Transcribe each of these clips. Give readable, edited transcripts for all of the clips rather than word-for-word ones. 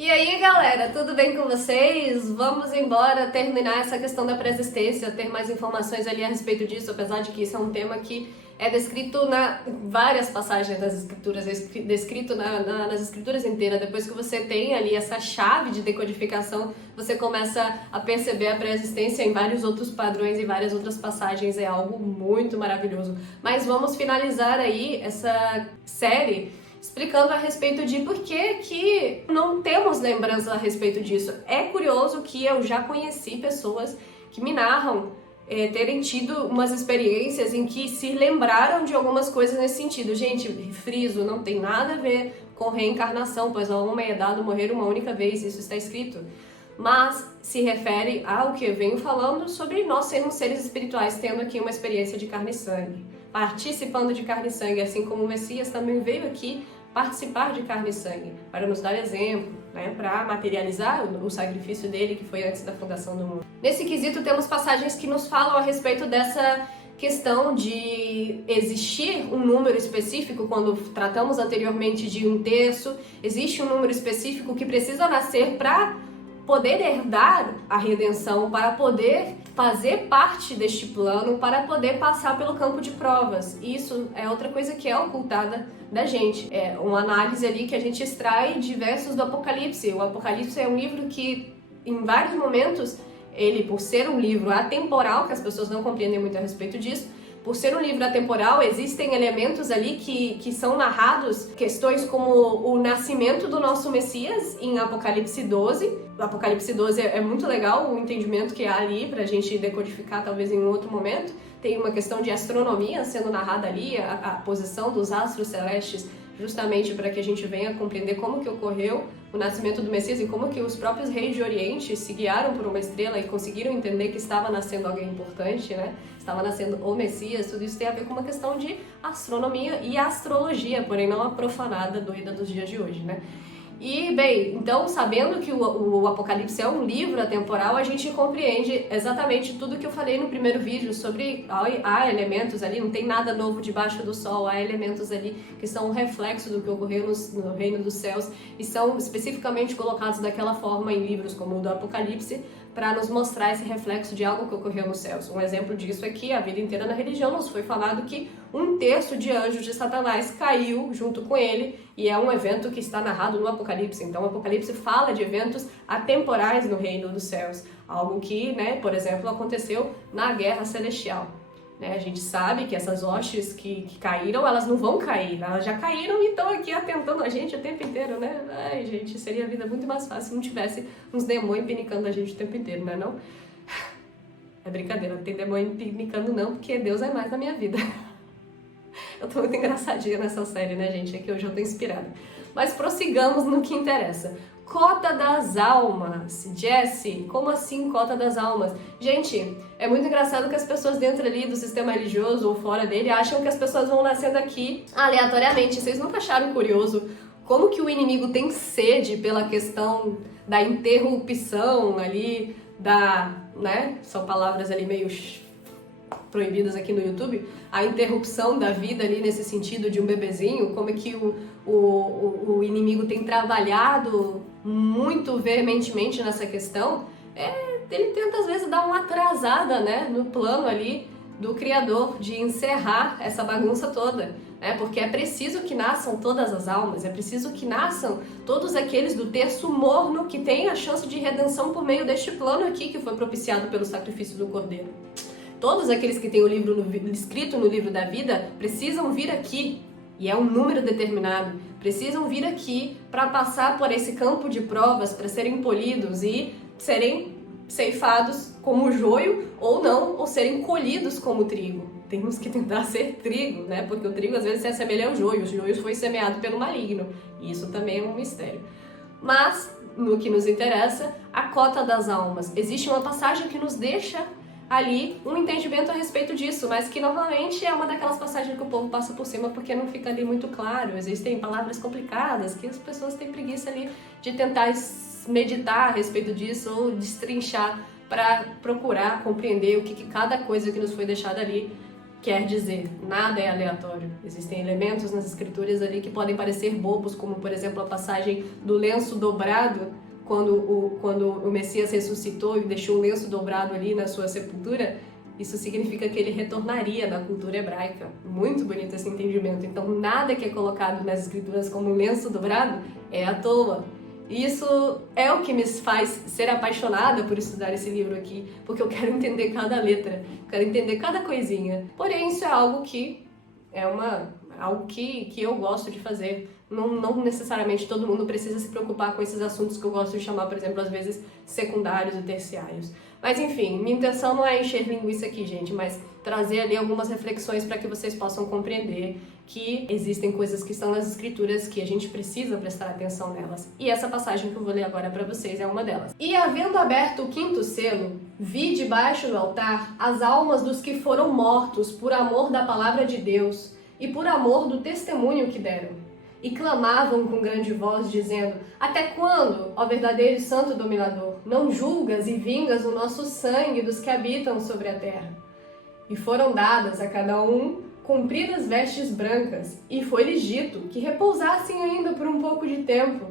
E aí, galera, tudo bem com vocês? Vamos embora terminar essa questão da pré-existência, ter mais informações ali a respeito disso, apesar de que isso é um tema que é descrito em várias passagens das escrituras, é descrito nas escrituras inteiras. Depois que você tem ali essa chave de decodificação, você começa a perceber a pré-existência em vários outros padrões e várias outras passagens, é algo muito maravilhoso. Mas vamos finalizar aí essa série explicando a respeito de por que não temos lembranças a respeito disso. É curioso que eu já conheci pessoas que me narram terem tido umas experiências em que se lembraram de algumas coisas nesse sentido. Gente, friso, não tem nada a ver com reencarnação, pois ao homem é dado morrer uma única vez, isso está escrito. Mas se refere ao que eu venho falando sobre nós sermos seres espirituais, tendo aqui uma experiência de carne e sangue, participando de carne e sangue, assim como o Messias também veio aqui participar de carne e sangue, para nos dar exemplo, né, para materializar o sacrifício dele que foi antes da fundação do mundo. Nesse quesito temos passagens que nos falam a respeito dessa questão de existir um número específico. Quando tratamos anteriormente de 1/3, existe um número específico que precisa nascer para poder herdar a redenção, para poder fazer parte deste plano, para poder passar pelo campo de provas. Isso é outra coisa que é ocultada da gente. É uma análise ali que a gente extrai de versos do Apocalipse. O Apocalipse é um livro que, em vários momentos, ele, por ser um livro atemporal, que as pessoas não compreendem muito a respeito disso, por ser um livro atemporal, existem elementos ali que são narrados, questões como o nascimento do nosso Messias em Apocalipse 12. O Apocalipse 12 é muito legal o entendimento que há ali pra gente decodificar talvez em um outro momento. Tem uma questão de astronomia sendo narrada ali, a posição dos astros celestes, justamente para que a gente venha compreender como que ocorreu o nascimento do Messias e como que os próprios reis de Oriente se guiaram por uma estrela e conseguiram entender que estava nascendo alguém importante, né? Estava nascendo o Messias. Tudo isso tem a ver com uma questão de astronomia e astrologia, porém não a profanada doida dos dias de hoje, né? E, bem, então, sabendo que o Apocalipse é um livro atemporal, a gente compreende exatamente tudo que eu falei no primeiro vídeo sobre há elementos ali, não tem nada novo debaixo do sol, há elementos ali que são um reflexo do que ocorreu no reino dos céus e são especificamente colocados daquela forma em livros como o do Apocalipse, para nos mostrar esse reflexo de algo que ocorreu nos céus. Um exemplo disso é que a vida inteira na religião nos foi falado que 1/3 de anjos de Satanás caiu junto com ele, e é um evento que está narrado no Apocalipse. Então o Apocalipse fala de eventos atemporais no reino dos céus, algo que, né, por exemplo, aconteceu na Guerra Celestial. A gente sabe que essas hostes que caíram, elas não vão cair, elas já caíram e estão aqui atentando a gente o tempo inteiro, né? Ai, gente, seria a vida muito mais fácil se não tivesse uns demônios pinicando a gente o tempo inteiro, não é não? É brincadeira, não tem demônio pinicando não, porque Deus é mais na minha vida. Eu tô muito engraçadinha nessa série, né, gente? É que hoje eu tô inspirada. Mas prossigamos no que interessa. Cota das almas. Jesse, como assim cota das almas? Gente, é muito engraçado que as pessoas dentro ali do sistema religioso ou fora dele acham que as pessoas vão nascendo aqui aleatoriamente. Vocês nunca acharam curioso como que o inimigo tem sede pela questão da interrupção ali, né? São palavras ali meio proibidas aqui no YouTube, a interrupção da vida ali nesse sentido de um bebezinho, como é que o inimigo tem trabalhado muito veementemente nessa questão. Ele tenta às vezes dar uma atrasada, né, no plano ali do Criador de encerrar essa bagunça toda, né, porque é preciso que nasçam todas as almas, é preciso que nasçam todos aqueles do terço morno que têm a chance de redenção por meio deste plano aqui que foi propiciado pelo sacrifício do Cordeiro. Todos aqueles que têm o livro escrito no livro da vida precisam vir aqui, e é um número determinado, precisam vir aqui para passar por esse campo de provas, para serem polidos e serem ceifados como joio ou não, ou serem colhidos como trigo. Temos que tentar ser trigo, né? Porque o trigo às vezes se assemelha ao joio, o joio foi semeado pelo maligno, e isso também é um mistério. Mas, no que nos interessa, a cota das almas. Existe uma passagem que nos deixa ali um entendimento a respeito disso, mas que normalmente é uma daquelas passagens que o povo passa por cima porque não fica ali muito claro. Existem palavras complicadas que as pessoas têm preguiça ali de tentar meditar a respeito disso ou destrinchar para procurar compreender o que cada coisa que nos foi deixada ali Quer dizer, nada é aleatório. Existem elementos nas escrituras ali que podem parecer bobos, como por exemplo a passagem do lenço dobrado, quando o Messias ressuscitou e deixou o lenço dobrado ali na sua sepultura. Isso significa que ele retornaria na cultura hebraica. Muito bonito esse entendimento. Então nada que é colocado nas escrituras como lenço dobrado é à toa. Isso é o que me faz ser apaixonada por estudar esse livro aqui, porque eu quero entender cada letra, quero entender cada coisinha. Porém, isso é algo que algo que eu gosto de fazer. Não necessariamente todo mundo precisa se preocupar com esses assuntos que eu gosto de chamar, por exemplo, às vezes secundários e terciários. Mas enfim, minha intenção não é encher linguiça aqui, gente, mas trazer ali algumas reflexões para que vocês possam compreender que existem coisas que estão nas escrituras que a gente precisa prestar atenção nelas. E essa passagem que eu vou ler agora para vocês é uma delas. E havendo aberto o quinto selo, vi debaixo do altar as almas dos que foram mortos por amor da palavra de Deus e por amor do testemunho que deram. E clamavam com grande voz, dizendo: Até quando, ó verdadeiro e santo dominador, não julgas e vingas o nosso sangue dos que habitam sobre a terra? E foram dadas a cada um compridas vestes brancas, e foi-lhes dito que repousassem ainda por um pouco de tempo,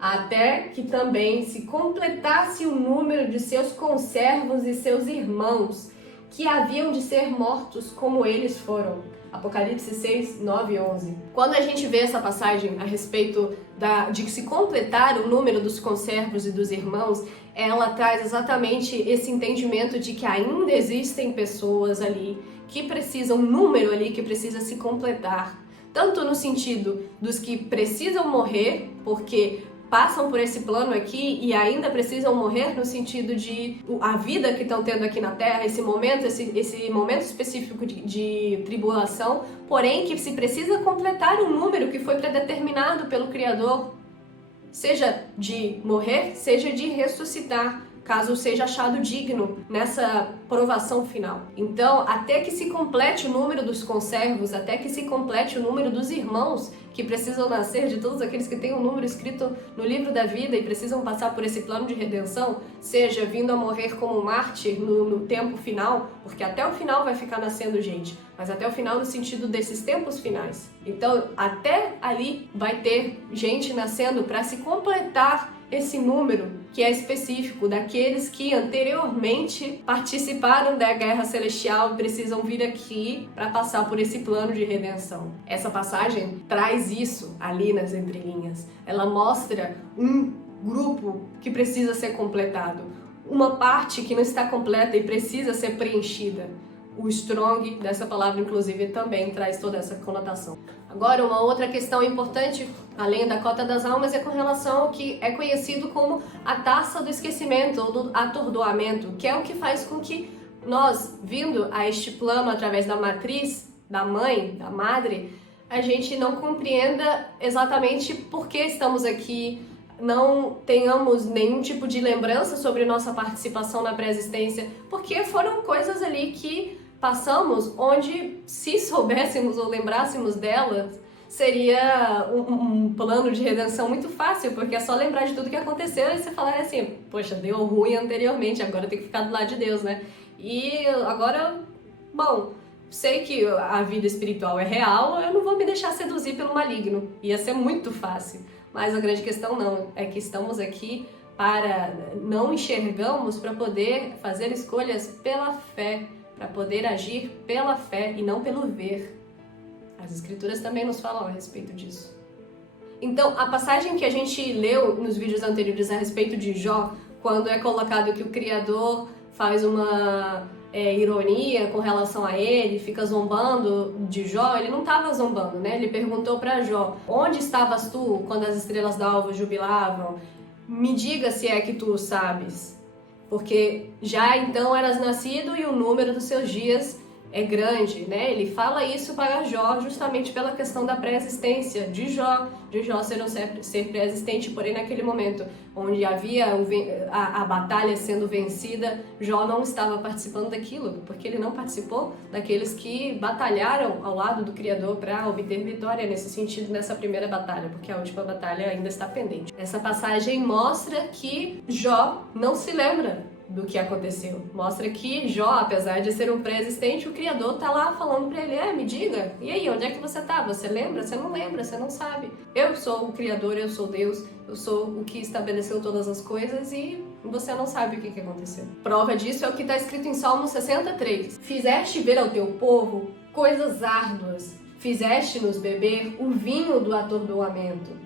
até que também se completasse o número de seus conservos e seus irmãos, que haviam de ser mortos como eles foram. Apocalipse 6, 9 e 11. Quando a gente vê essa passagem a respeito de se completar o número dos conservos e dos irmãos, ela traz exatamente esse entendimento de que ainda existem pessoas ali que precisam, um número ali que precisa se completar. Tanto no sentido dos que precisam morrer, porque passam por esse plano aqui e ainda precisam morrer no sentido de a vida que estão tendo aqui na Terra, esse momento específico de tribulação, porém que se precisa completar um número que foi predeterminado pelo Criador, seja de morrer, seja de ressuscitar, caso seja achado digno nessa provação final. Então, até que se complete o número dos conservos, até que se complete o número dos irmãos que precisam nascer, de todos aqueles que têm um número escrito no livro da vida e precisam passar por esse plano de redenção, seja vindo a morrer como mártir no tempo final, porque até o final vai ficar nascendo gente, mas até o final no sentido desses tempos finais. Então, até ali vai ter gente nascendo para se completar esse número que é específico daqueles que anteriormente participaram da guerra celestial e precisam vir aqui para passar por esse plano de redenção. Essa passagem traz isso ali nas entrelinhas. Ela mostra um grupo que precisa ser completado, uma parte que não está completa e precisa ser preenchida. O strong dessa palavra, inclusive, também traz toda essa conotação. Agora, uma outra questão importante, além da cota das almas, é com relação ao que é conhecido como a taça do esquecimento ou do atordoamento, que é o que faz com que nós, vindo a este plano através da matriz, da mãe, da madre, a gente não compreenda exatamente por que estamos aqui, não tenhamos nenhum tipo de lembrança sobre nossa participação na pré-existência, porque foram coisas ali que passamos, onde se soubéssemos ou lembrássemos delas, seria um plano de redenção muito fácil, porque é só lembrar de tudo que aconteceu e você falar assim, poxa, deu ruim anteriormente, agora tem que ficar do lado de Deus, né? E agora, bom, sei que a vida espiritual é real, eu não vou me deixar seduzir pelo maligno, ia ser muito fácil. Mas a grande questão não, é que estamos aqui não enxergamos para poder fazer escolhas pela fé, para poder agir pela fé e não pelo ver. As escrituras também nos falam a respeito disso. Então, a passagem que a gente leu nos vídeos anteriores a respeito de Jó, quando é colocado que o Criador faz uma ironia com relação a ele, fica zombando de Jó, ele não estava zombando, né? Ele perguntou para Jó: onde estavas tu quando as estrelas d'alva jubilavam? Me diga se é que tu o sabes. Porque já então eras nascido e o número dos seus dias é grande, né? Ele fala isso para Jó justamente pela questão da pré-existência de Jó ser pré-existente, porém naquele momento onde havia a batalha sendo vencida, Jó não estava participando daquilo, porque ele não participou daqueles que batalharam ao lado do Criador para obter vitória nesse sentido, nessa primeira batalha, porque a última batalha ainda está pendente. Essa passagem mostra que Jó não se lembra do que aconteceu. Mostra que Jó, apesar de ser um pré-existente, o Criador tá lá falando para ele, me diga, e aí, onde é que você tá? Você lembra? Você não lembra, você não sabe. Eu sou o Criador, eu sou Deus, eu sou o que estabeleceu todas as coisas e você não sabe o que aconteceu. Prova disso é o que está escrito em Salmo 63. Fizeste ver ao teu povo coisas árduas, fizeste-nos beber o vinho do atordoamento.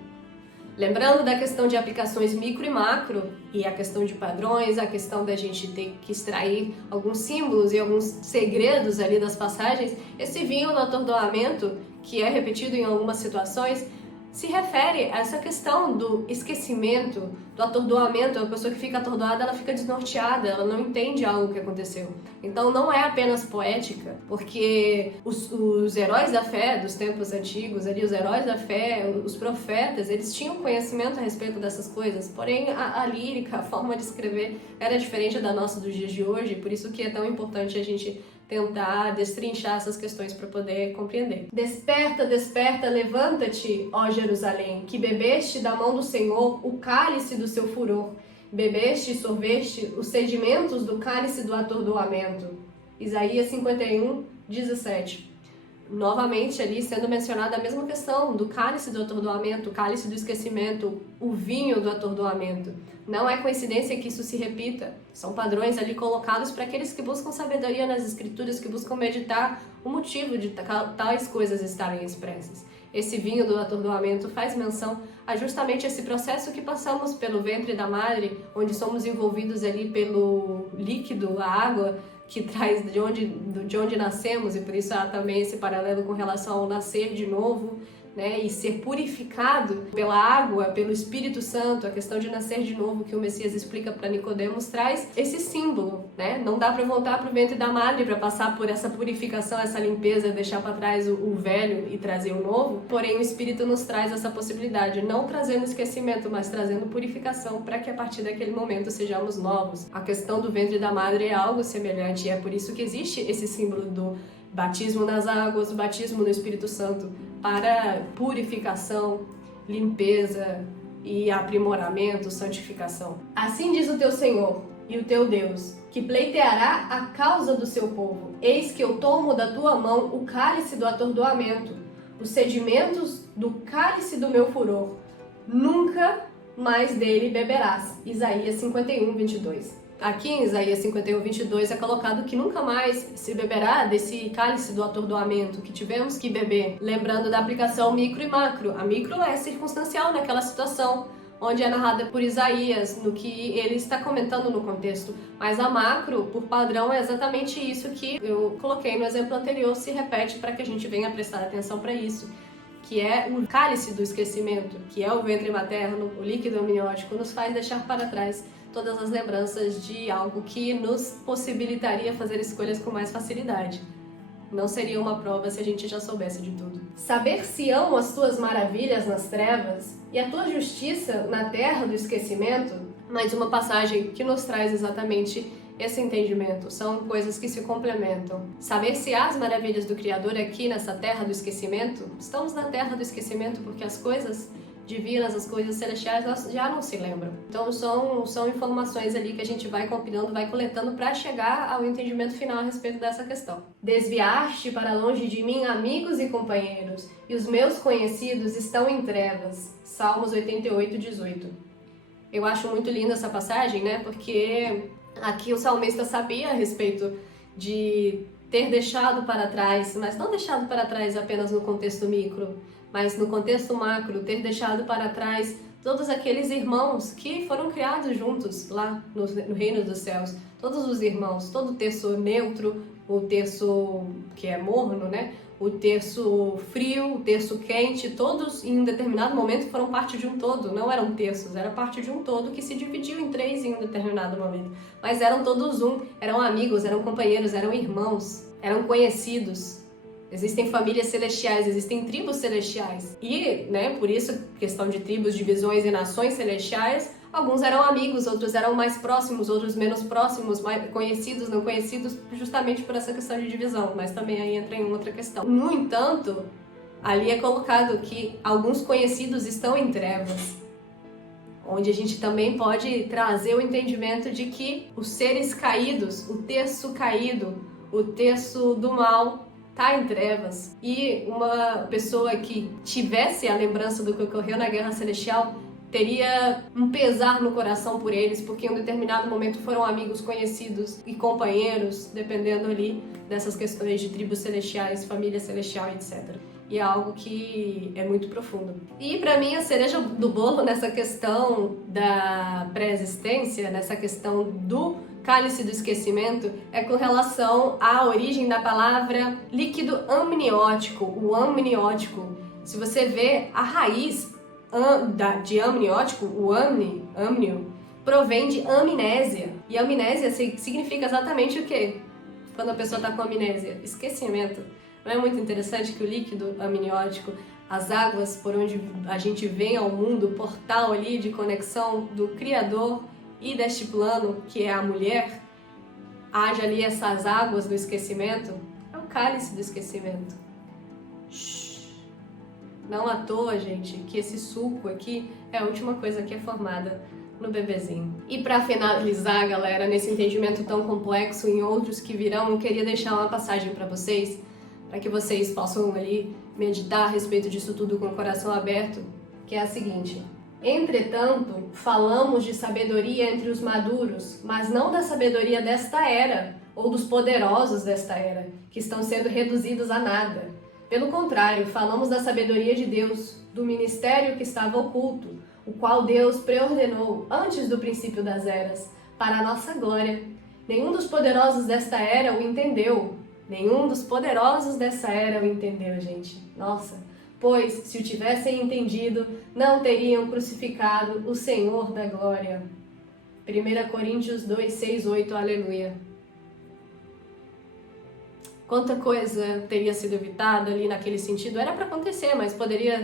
Lembrando da questão de aplicações micro e macro, e a questão de padrões, a questão da gente ter que extrair alguns símbolos e alguns segredos ali das passagens, esse vinho do atordoamento, que é repetido em algumas situações, se refere a essa questão do esquecimento, do atordoamento. A pessoa que fica atordoada, ela fica desnorteada, ela não entende algo que aconteceu. Então não é apenas poética, porque os heróis da fé dos tempos antigos, ali, os heróis da fé, os profetas, eles tinham conhecimento a respeito dessas coisas, porém a lírica, a forma de escrever era diferente da nossa dos dias de hoje, por isso que é tão importante a gente tentar destrinchar essas questões para poder compreender. Desperta, desperta, levanta-te, ó Jerusalém, que bebeste da mão do Senhor o cálice do seu furor. Bebeste e sorveste os sedimentos do cálice do atordoamento. Isaías 51, 17. Novamente ali sendo mencionada a mesma questão do cálice do atordoamento, o cálice do esquecimento, o vinho do atordoamento. Não é coincidência que isso se repita. São padrões ali colocados para aqueles que buscam sabedoria nas escrituras, que buscam meditar o motivo de tais coisas estarem expressas. Esse vinho do atordoamento faz menção a justamente esse processo que passamos pelo ventre da madre, onde somos envolvidos ali pelo líquido, a água, que traz de onde nascemos, e por isso há também esse paralelo com relação ao nascer de novo, né, e ser purificado pela água, pelo Espírito Santo. A questão de nascer de novo que o Messias explica para Nicodemos traz esse símbolo, né? Não dá para voltar para o ventre da madre para passar por essa purificação, essa limpeza, deixar para trás o velho e trazer o novo. Porém, o Espírito nos traz essa possibilidade, não trazendo esquecimento, mas trazendo purificação para que a partir daquele momento sejamos novos. A questão do ventre da madre é algo semelhante, e é por isso que existe esse símbolo do batismo nas águas, o batismo no Espírito Santo, para purificação, limpeza e aprimoramento, santificação. Assim diz o teu Senhor e o teu Deus, que pleiteará a causa do seu povo. Eis que eu tomo da tua mão o cálice do atordoamento, os sedimentos do cálice do meu furor. Nunca mais dele beberás. Isaías 51, 22. Aqui em Isaías 51, 22 é colocado que nunca mais se beberá desse cálice do atordoamento que tivemos que beber. Lembrando da aplicação micro e macro. A micro é circunstancial naquela situação, onde é narrada por Isaías, no que ele está comentando no contexto. Mas a macro, por padrão, é exatamente isso que eu coloquei no exemplo anterior, se repete para que a gente venha prestar atenção para isso, que é o cálice do esquecimento, que é o ventre materno, o líquido amniótico, nos faz deixar para trás todas as lembranças de algo que nos possibilitaria fazer escolhas com mais facilidade. Não seria uma prova se a gente já soubesse de tudo. Saber-se-ão as tuas maravilhas nas trevas e a tua justiça na terra do esquecimento. Mais uma passagem que nos traz exatamente esse entendimento. São coisas que se complementam. Saber-se-á as maravilhas do Criador aqui nessa terra do esquecimento. Estamos na terra do esquecimento porque as coisas divinas, as coisas celestiais, elas já não se lembram. Então são informações ali que a gente vai compilando, vai coletando para chegar ao entendimento final a respeito dessa questão. Desviaste para longe de mim amigos e companheiros, e os meus conhecidos estão em trevas. Salmos 88, 18. Eu acho muito linda essa passagem, né? Porque aqui o salmista sabia a respeito de ter deixado para trás, mas não deixado para trás apenas no contexto micro, mas no contexto macro, ter deixado para trás todos aqueles irmãos que foram criados juntos lá no reino dos céus. Todos os irmãos, todo o terço neutro, o terço que é morno, né? O terço frio, o terço quente, todos em um determinado momento foram parte de um todo, não eram terços, era parte de um todo que se dividiu em três em um determinado momento. Mas eram todos um, eram amigos, eram companheiros, eram irmãos, eram conhecidos. Existem famílias celestiais, existem tribos celestiais. E, né, por isso, questão de tribos, divisões e nações celestiais, alguns eram amigos, outros eram mais próximos, outros menos próximos, mais conhecidos, não conhecidos, justamente por essa questão de divisão, mas também aí entra em outra questão. No entanto, ali é colocado que alguns conhecidos estão em trevas, onde a gente também pode trazer o entendimento de que os seres caídos, o terço caído, o terço do mal, tá em trevas. E uma pessoa que tivesse a lembrança do que ocorreu na Guerra Celestial teria um pesar no coração por eles, porque em um determinado momento foram amigos, conhecidos e companheiros, dependendo ali dessas questões de tribos celestiais, família celestial, etc. E é algo que é muito profundo. E para mim a cereja do bolo nessa questão da pré-existência, nessa questão do cálice do esquecimento, é com relação à origem da palavra líquido amniótico. O amniótico, se você vê a raiz de amniótico, o amnio, provém de amnésia. E amnésia significa exatamente o quê? Quando a pessoa está com amnésia? Esquecimento. Não é muito interessante que o líquido amniótico, as águas por onde a gente vem ao mundo, o portal ali de conexão do Criador e deste plano, que é a mulher, haja ali essas águas do esquecimento? É o cálice do esquecimento. Não à toa, gente, que esse suco aqui é a última coisa que é formada no bebezinho. E para finalizar, galera, nesse entendimento tão complexo e em outros que virão, eu queria deixar uma passagem para vocês, para que vocês possam ali meditar a respeito disso tudo com o coração aberto, que é a seguinte: entretanto, falamos de sabedoria entre os maduros, mas não da sabedoria desta era, ou dos poderosos desta era, que estão sendo reduzidos a nada. Pelo contrário, falamos da sabedoria de Deus, do ministério que estava oculto, o qual Deus preordenou antes do princípio das eras, para a nossa glória. Nenhum dos poderosos desta era o entendeu. Nenhum dos poderosos dessa era o entendeu, gente. Nossa! Pois, se o tivessem entendido, não teriam crucificado o Senhor da glória. 1 Coríntios 2, 6, 8, aleluia. Quanta coisa teria sido evitada ali naquele sentido? Era para acontecer, mas poderia,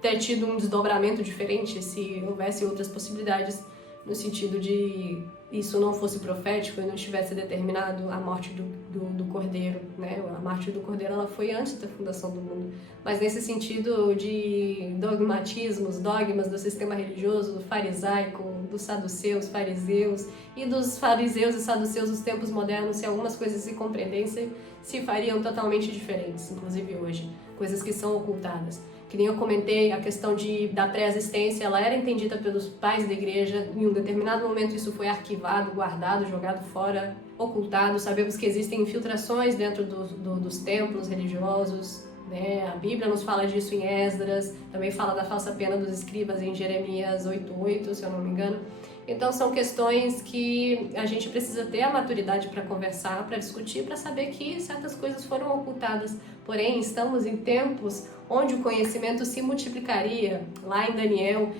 ter tido um desdobramento diferente se houvesse outras possibilidades, no sentido de isso não fosse profético e não estivesse determinado a morte do Cordeiro, né? A morte do Cordeiro ela foi antes da fundação do mundo, mas nesse sentido de dogmatismos, dogmas do sistema religioso farisaico, dos saduceus, fariseus e dos fariseus e saduceus dos tempos modernos, se algumas coisas se compreendessem, se fariam totalmente diferentes, inclusive hoje, coisas que são ocultadas. Que nem eu comentei, a questão da pré-existência, ela era entendida pelos pais da igreja, em um determinado momento isso foi arquivado, guardado, jogado fora, ocultado. Sabemos que existem infiltrações dentro dos templos religiosos, né? A Bíblia nos fala disso em Esdras, também fala da falsa pena dos escribas em Jeremias 8:8, se eu não me engano. Então são questões que a gente precisa ter a maturidade para conversar, para discutir, para saber que certas coisas foram ocultadas. Porém, estamos em tempos onde o conhecimento se multiplicaria. Lá em Daniel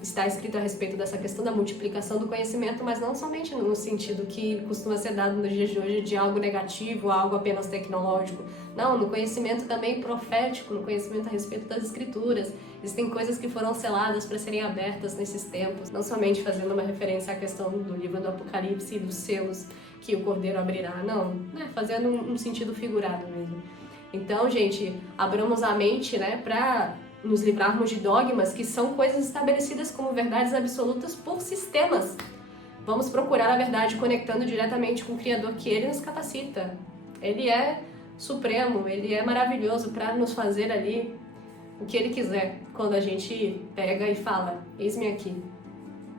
está escrito a respeito dessa questão da multiplicação do conhecimento, mas não somente no sentido que costuma ser dado nos dias de hoje de algo negativo, algo apenas tecnológico. Não, no conhecimento também profético, no conhecimento a respeito das escrituras. Existem coisas que foram seladas para serem abertas nesses tempos, não somente fazendo uma referência à questão do livro do Apocalipse e dos selos que o Cordeiro abrirá, não, fazendo um sentido figurado mesmo. Então, gente, abramos a mente, para nos livrarmos de dogmas que são coisas estabelecidas como verdades absolutas por sistemas. Vamos procurar a verdade conectando diretamente com o Criador, que Ele nos capacita. Ele é supremo, Ele é maravilhoso para nos fazer ali o que Ele quiser, quando a gente pega e fala, eis-me aqui,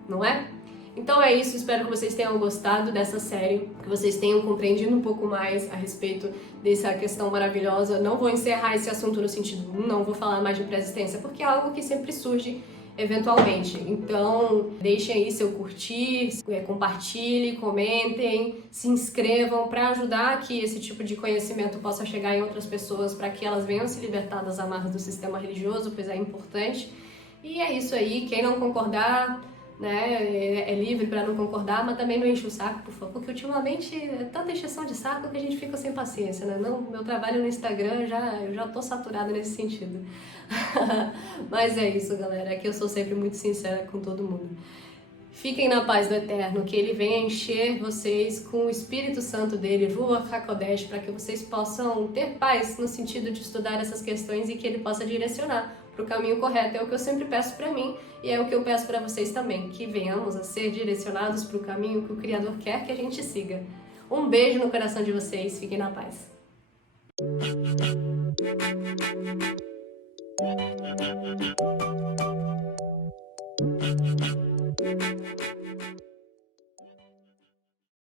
não é? Então é isso, espero que vocês tenham gostado dessa série, que vocês tenham compreendido um pouco mais a respeito dessa questão maravilhosa. Não vou encerrar esse assunto no sentido, não vou falar mais de pré-existência, porque é algo que sempre surge eventualmente. Então, deixem aí seu curtir, compartilhem, comentem, se inscrevam para ajudar que esse tipo de conhecimento possa chegar em outras pessoas, para que elas venham se libertar das amarras do sistema religioso, pois é importante. E é isso aí, quem não concordar, é livre para não concordar, mas também não enche o saco, por favor, porque ultimamente é tanta encheção de saco que a gente fica sem paciência, Não, meu trabalho no Instagram, eu já tô saturada nesse sentido. Mas é isso, galera, que eu sou sempre muito sincera com todo mundo. Fiquem na paz do Eterno, que Ele venha encher vocês com o Espírito Santo dele, Ruach HaKodesh, para que vocês possam ter paz no sentido de estudar essas questões e que Ele possa direcionar para o caminho correto. É o que eu sempre peço para mim e é o que eu peço para vocês também, que venhamos a ser direcionados para o caminho que o Criador quer que a gente siga. Um beijo no coração de vocês, fiquem na paz.